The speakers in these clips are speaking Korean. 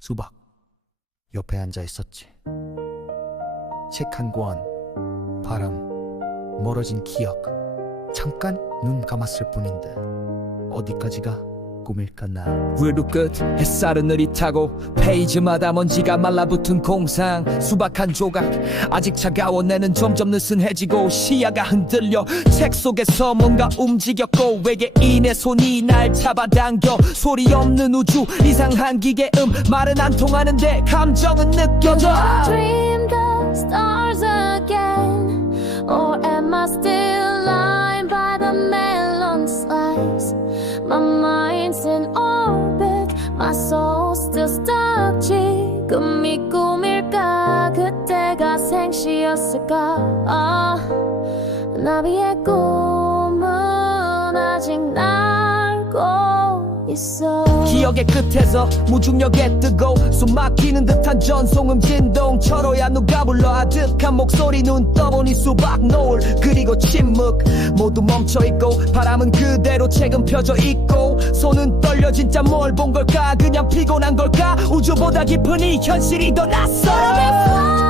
수박 옆에 앉아 있었지. 책 한 권, 바람, 멀어진 기억. 잠깐 눈 감았을 뿐인데 어디까지가 꿈일까 나. 위로 끝. 햇살은 느릿하고 페이지마다 먼지가 말라붙은 공상. 수박 한 조각. 아직 차가워 내는 점점 느슨해지고 시야가 흔들려. 책 속에서 뭔가 움직였고 외계인의 손이 날 잡아당겨. 소리 없는 우주 이상한 기계음. 말은 안 통하는데 감정은 느껴져. Dream the stars 생시였을까? 아, 나비의 꿈은 아직 날고 있어. 기억의 끝에서 무중력에 뜨고 숨 막히는 듯한 전송음 진동 철호야 누가 불러 아득한 목소리 눈 떠보니 수박 노을 그리고 침묵 모두 멈춰있고 바람은 그대로 책은 펴져 있고 손은 떨려 진짜 뭘 본 걸까 그냥 피곤한 걸까 우주보다 깊은 이 현실이 더 낯설어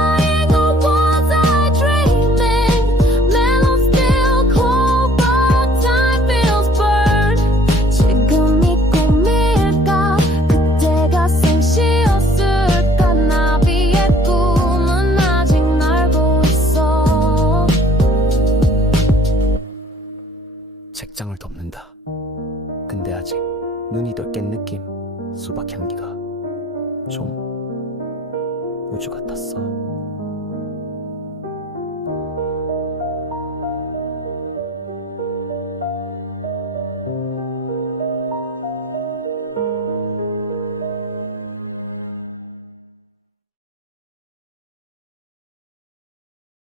책장을 덮는다. 근데 아직 눈이 덜 깬 느낌. 수박 향기가 좀 우주 같았어.